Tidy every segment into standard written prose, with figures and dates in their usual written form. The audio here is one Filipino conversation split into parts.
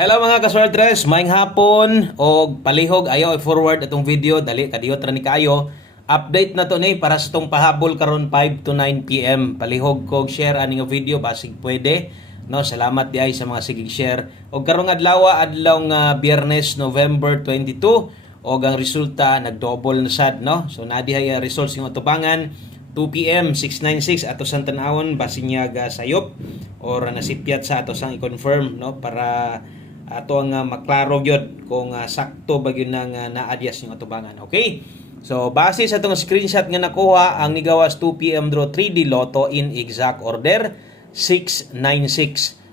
Hello mga kaswertres, maayong hapon o palihog ayaw i-forward itong video dali kadiyot ra ni kayo. Update na to ni para sa tong pahabol karon 5 to 9 PM. Palihog kog share ani nga video basig pwede. No, salamat di ay sa mga sigig share. Og karong adlaw Biyernes November 22 og ang resulta nagdouble na sad no. So nadihay results yung atubangan 2 PM 696 ato sang tan-awon basinyag sayop or nasipyat sa ato sang i-confirm no para ato ang maklaro gyud kung sakto ba gyud nang naadyas yung atubangan. Okay? So base sa itong screenshot nga nakuha, ang nigawas 2 PM draw 3D Lotto in exact order 696.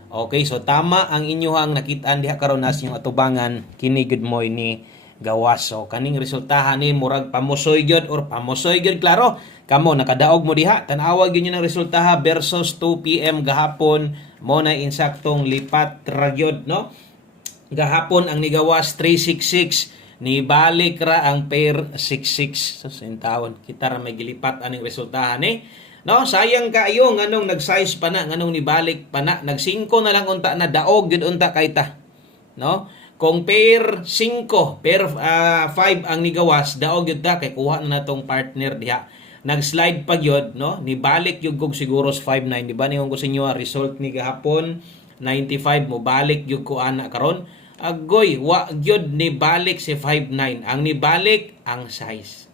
Okay, so tama ang inyohang nakitaan diha karon nas yung atubangan kini gud moy ni gawas. So kaning resultahan ni murag pamusoy gyud or pamusoy gyud klaro. Kamo nakadaog mo diha, tan-awa gyud yung resultaha versus 2 PM gahapon mo na insaktong lipat ra gyud no. Gahapon ang nigawas 366 ni balik ra ang pair 66 so sentawon kita ra may gilipat aning resultahan ni no sayang kaayo nganong nag-size pa na nganong ni balik pa na nag 5 na lang unta na daog gyud unta kay ta no kung pair 5 pair 5 ang nigawas daog gyud ta kay kuha na natong partner diha nag-slide pa gyud no ni balik gyud kog siguro 59 di ba ningon ko sa inyo result ni gahapon 95 mo balik gyud ko ana karon agoy wa gyud ni balik si 59 ang ni balik ang size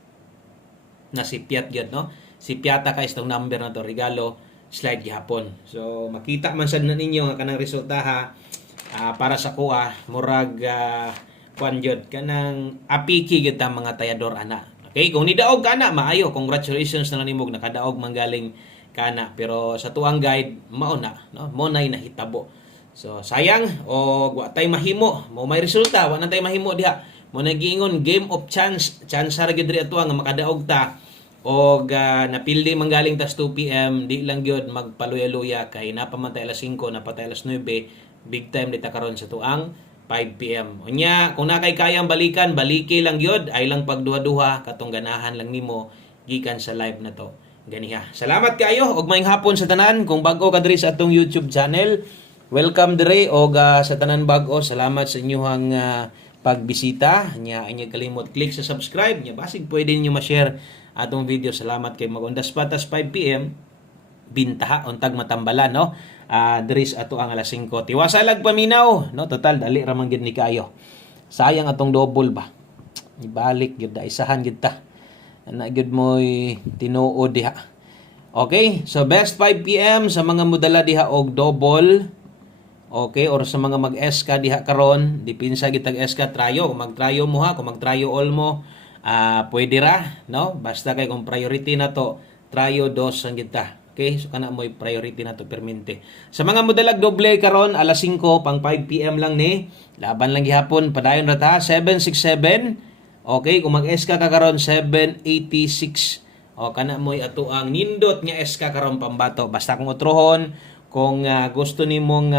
na si Piat gyud no si Piata kay istong number na to regalo slide gihapon so makita man sad na ninyo nga kanang resulta ha para sa kuha murag kwan gyud kanang apiki gyud ta mga tayador ana okay kung nidaog kana maayo congratulations na nimog nakadaog manggaling kana pero sa tuang guide mao na no mo nay nahitabo so sayang o wa tay mahimo mo may resulta wa na tay mahimo diha mo nagiingon game of chance ra gyud diri ato nga makadaog ta og napildi manggaling tas 2 PM di lang gyud magpaluya-luya kay napamantay alas 5 napatay alas 9 big time dita karon sa tuang 5 PM unya kung nakay kayang balikan baliki lang gyud ay lang pagduha-duha katong ganahan lang nimo gikan sa live na to ganiha salamat kayo og maayong hapon sa tanan kung bag-o ka diri sa atong YouTube channel welcome dire og sa tanan bag-o salamat sa inyong pagbisita nya inyo kalimot click sa subscribe nya basig pwede niyo ma-share atong video salamat kay magundas patas 5 PM bintaha untag matambalan no diri sa ato ang alas 5 tiwasalag paminaw no total dali ra man gid ni kayo sayang atong double ba ibalik gyud da isahan gyud ta na gyud moy tinuod diha okay so best 5 PM sa mga modala diha og double okay or sa mga mag-SK diha karon dipinsa gitag SK trayo kung mag-trayo mo ha kung mag-trayo all mo pwede ra no basta kay kung priority na to trayo dos ang kita okay so kana mo'y priority na to permente sa mga modalag doble karon alas 5 pang 5 PM lang ni laban lang gihapon padayon ra ta 767 okay kung mag-SK ka karon 786 o kana mo'y ato ang nindot nga SK karon pambato basta kung utrohon kung gusto nimong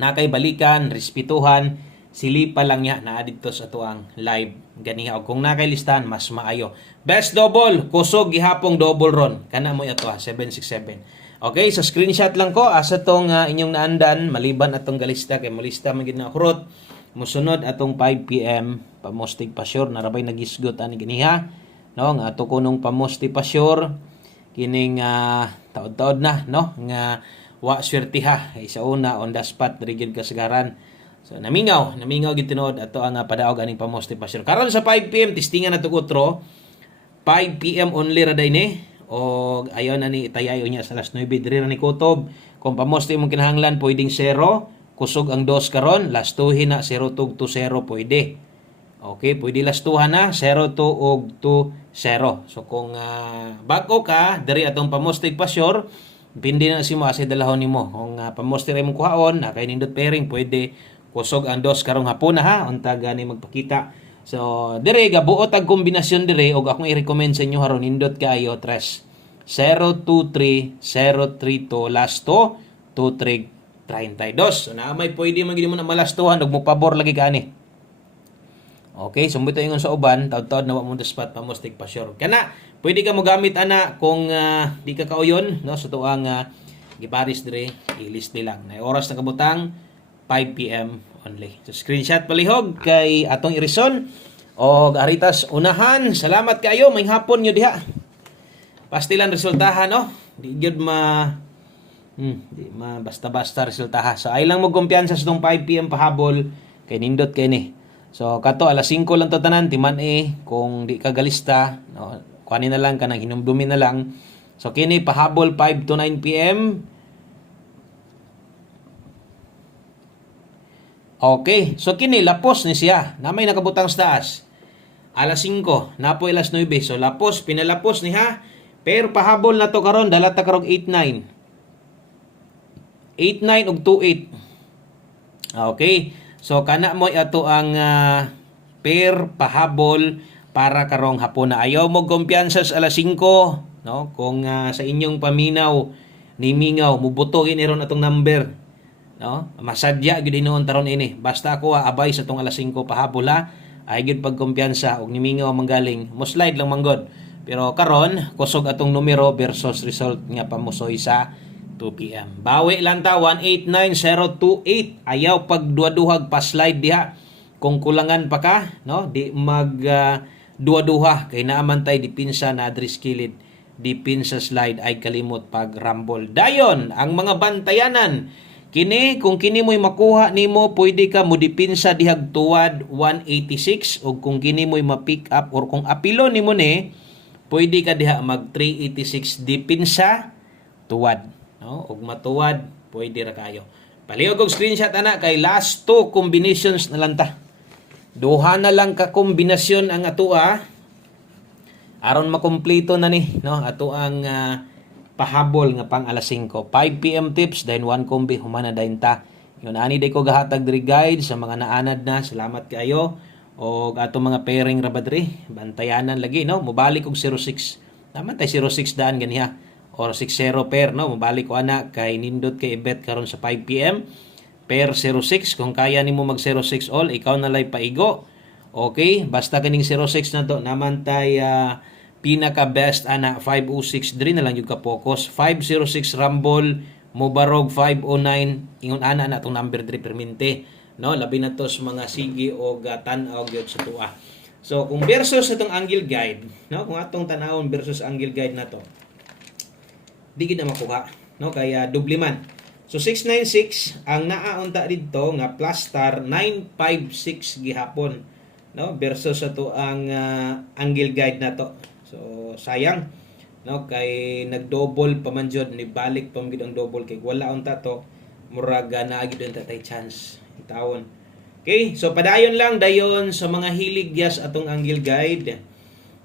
nakay balikan, respetuhan, silipa lang niya na dito sa tuang live ganiha og kung nakay listahan mas maayo. Best double, kusog gihapong double ron. Kana mo ato 767. Okay, so screenshot lang ko asa tong inyong naandan maliban atong galista kay molista man gid na kurot. Musunod atong 5 PM pamostig pa sure narabay nagisgot ani ganiha. No, nga ato kunong pamostig pa sure kining taod-taod na no nga wa swertiha sa una on the spot rigid kasagaran so namingaw gid tinuod ato ang padaog aning pamoste pasyon karon sa 5 PM testingan nato utro 5 PM only ra day ni og ayon na ni itayayo niya sa alas 9 diri ra ni kutob kung pamoste imong kinahanglan pwedeng 0 kusog ang 2 karon last 2 hina 0 tug to 0 pwede okay pwede last 2 na 0 to og 2 0 so kung bag-o ka diri atong pamoste pasyon pindi na si mo asay dalahon nimo kung pamoste ra imong kuhaon na kay nindot pairing pwede kusog ang 2 karong hapon na ha unta gani magpakita so dire gabuot ang kombinasyon dire og akong i-recommend sa inyo haron nindot kaayo 3 023 032 last 2 23 32 so na may pwede man gid mo na malastuhan og mo pabor lagi kani okay so mbito ingon sa uban taud-taud na wa mo spot pamostig pa sure kana pwede ka mo gamit ana kung di ka kauyon no sa tuang giparis dire i-list nilang na oras na kabutang 5 p.m. only. So screenshot palihog kay atong irison o aritas unahan. Salamat kayo, may hapon nyo diha. Pastilan resultahan, no? Di gyud di basta-basta resultaha. So ay lang mo kumpiyansa sa tong 5 p.m. pahabol kay nindot kay ni. So kato alas 5 lang to tanan timan kung di ka galista, no? Kuanin na lang kanang hinumdumin na lang. So kini pahabol 5 to 9 p.m. Okay, so kini lapos ni siya. Namay nakabutang sa taas. Alas 5, napoy alas 9. So lapos, pinalapos ni ha. Pero pahabol na to karon dalata karong 8-9. 8-9 ug 2-8. Okay. So kana mo ato ang pair pahabol para karong hapon na. Ayaw mo kumpiyansa sa alas 5, no? Kung sa inyong paminaw nimingaw mubutogin iron atong number, no? Masadya gyud noon taron ini. Basta ako abay sa tong alas 5 pahabol ha. Ay gyud pagkumpiyansa og nimingaw manggaling. Mo slide lang manggod. Pero karon kusog atong numero versus result nga pamusoy sa 2 p.m. Bawi lang ta 189028. Ayaw pag duha-duhag pa slide diha. Kung kulangan pa ka, no, di mag duha-duha kay naaman tay dipinsa na address kilid. Dipinsa slide ay kalimot pag rumble. Dayon ang mga bantayanan. Kini kung kini mo'y makuha nimo, pwede ka mo dipinsa dihag tuwad 186 o kung kini mo'y ma-pick up or kung apilo nimo ni, pwede ka diha mag 386 dipinsa tuwad, no? Ug matuwad pwede ra kayo. Palihog og screenshot ana kay last 2 combinations na lang ta. Duha na lang ka kombinasyon ang atoa aron makumpleto na ni, no? Ato ang pahabol nga pang alas 5. 5 p.m. tips then 1 kombi humana dayon ta. Yun ani day ko gahatag diri guide sa mga naanad na. Salamat kayo. O ato mga pairing rabadri, bantayanan lagi, no? Mubalik og 06. Naman tay 06 daan ganiha or 60 pair, no? Mubalik ko ana kay nindot kay bet karon sa 5 p.m. pair 06 kung kaya nimo mag 06 all, ikaw na lay paigo. Okay, basta kaning 06 na to naman tay pinaka best ana 506 diri na lang yung ka-focus. 506 Rumble Mubarog 509 ingon ana na tong number diri permente, no? Labi na to sa mga sige o tan-aw gyud sa tuwa. So kung versus atong angle guide, no? Kung atong tan-awon versus angle guide na to, di gid na makuha, no? Kaya doble man. So 696 ang naaunta didto nga plus star 956 gihapon, no? Versus ato ang angle guide na to. So sayang, no, kay nag-double pa man jud, ni balik pa gid ang double kay wala unta to murag naa gid tay chance tawon. Okay, so padayon lang dayon sa mga hilig yas atong angle guide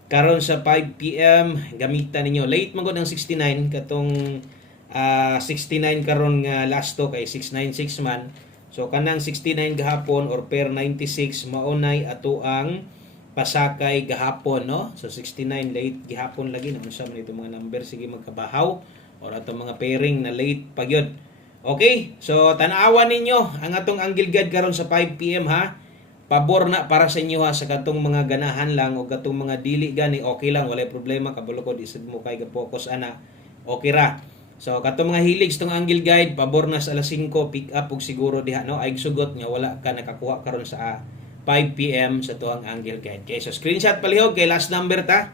karon sa 5 p.m. gamitan ninyo. Late man gud ang 69 katong 69 karon nga last to kay 696 man. So kanang 69 gahapon or pair 96 maunay ato ang pasakay gahapon, no? So 69 late gihapon lagi na unsa man ito mga number sige magkabahaw or ato mga pairing na late pagyod. Okay? So tan-awan ninyo ang atong angle guide karon sa 5 p.m. ha. Pabor na para sa inyo ha sa katong mga ganahan lang o katong mga dili gani okay lang walay problema kabulokod isud mo kay ga-focus ana. Okay ra. So katong mga hilig sa tong angle guide pabor na sa alas 5 pick up og siguro diha, no? Ay sugot nga wala ka nakakuha karon sa 5 p.m. sa tuang angle guide. Okay, so screenshot palihog kay last number ta.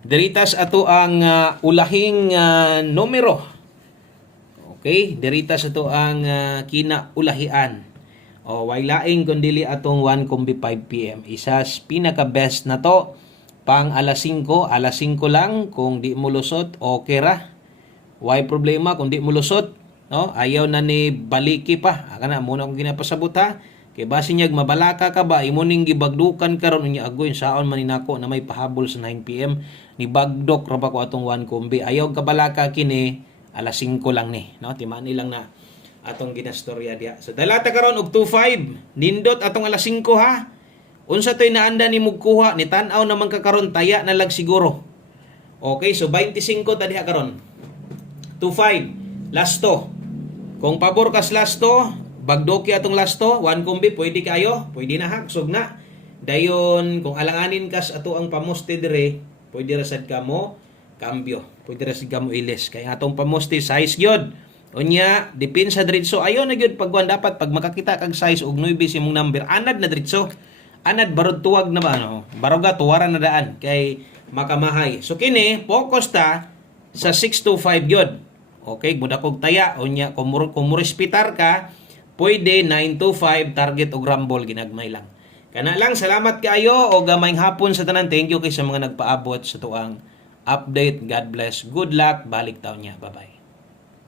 Diritas ato ang ulahing numero. Okay, diritas ato ang kinaulahian. O way laing kundili atong 1 kombi 5 p.m. Isas pinaka best na to pang alas 5, alas 5 lang kung di mo lusot okay ra. Way problema kung di mo lusot, no? Ayaw na ni baliki pa. Kana muna kong ginapasabot ha. Kay basi niya mabalaka ka ba imo ning gibagdukan karon unya agoy saon man ninako na may pahabol sa 9 p.m. ni bagdok ra ba ko atong 1 kombi. Ayaw kabalaka kini alas 5 lang ni, no? Timani lang na atong ginastorya diha. So dalata karon og 25 nindot atong alas 5 ha. Unsa toy naanda ni mugkuha ni tan-aw naman ka karon taya na lang siguro. Okay, so 25 ta diha karon. 25 last to. Kung pabor kas last to bagdoki atong last to, 1 kombi, pwede kayo, pwede na haksog na. Dayon, kung alanganin kas ato ang pamusti dire, pwede ra sad ka mo, kambyo. Pwede ra sad ka mo ilis. Kaya atong pamusti, size gyud. Unya, depensa diretso. Ayo na gyud pagkuan dapat pag makakita kag size og 9 sa imong number, anad na diretso. Anad barod tuwag na ba no? Baroga tuwaran na daan kay makamahay. So kini focus ta sa 625 gyud. Okay, budak og taya unya kung murespitar ka, pwede 925 target og rumble ginagmay lang. Kana lang, salamat kaayo o gamayng hapon sa tanan. Thank you kay sa mga nagpaabot sa tuang update. God bless. Good luck. Balik taon niya. Bye-bye.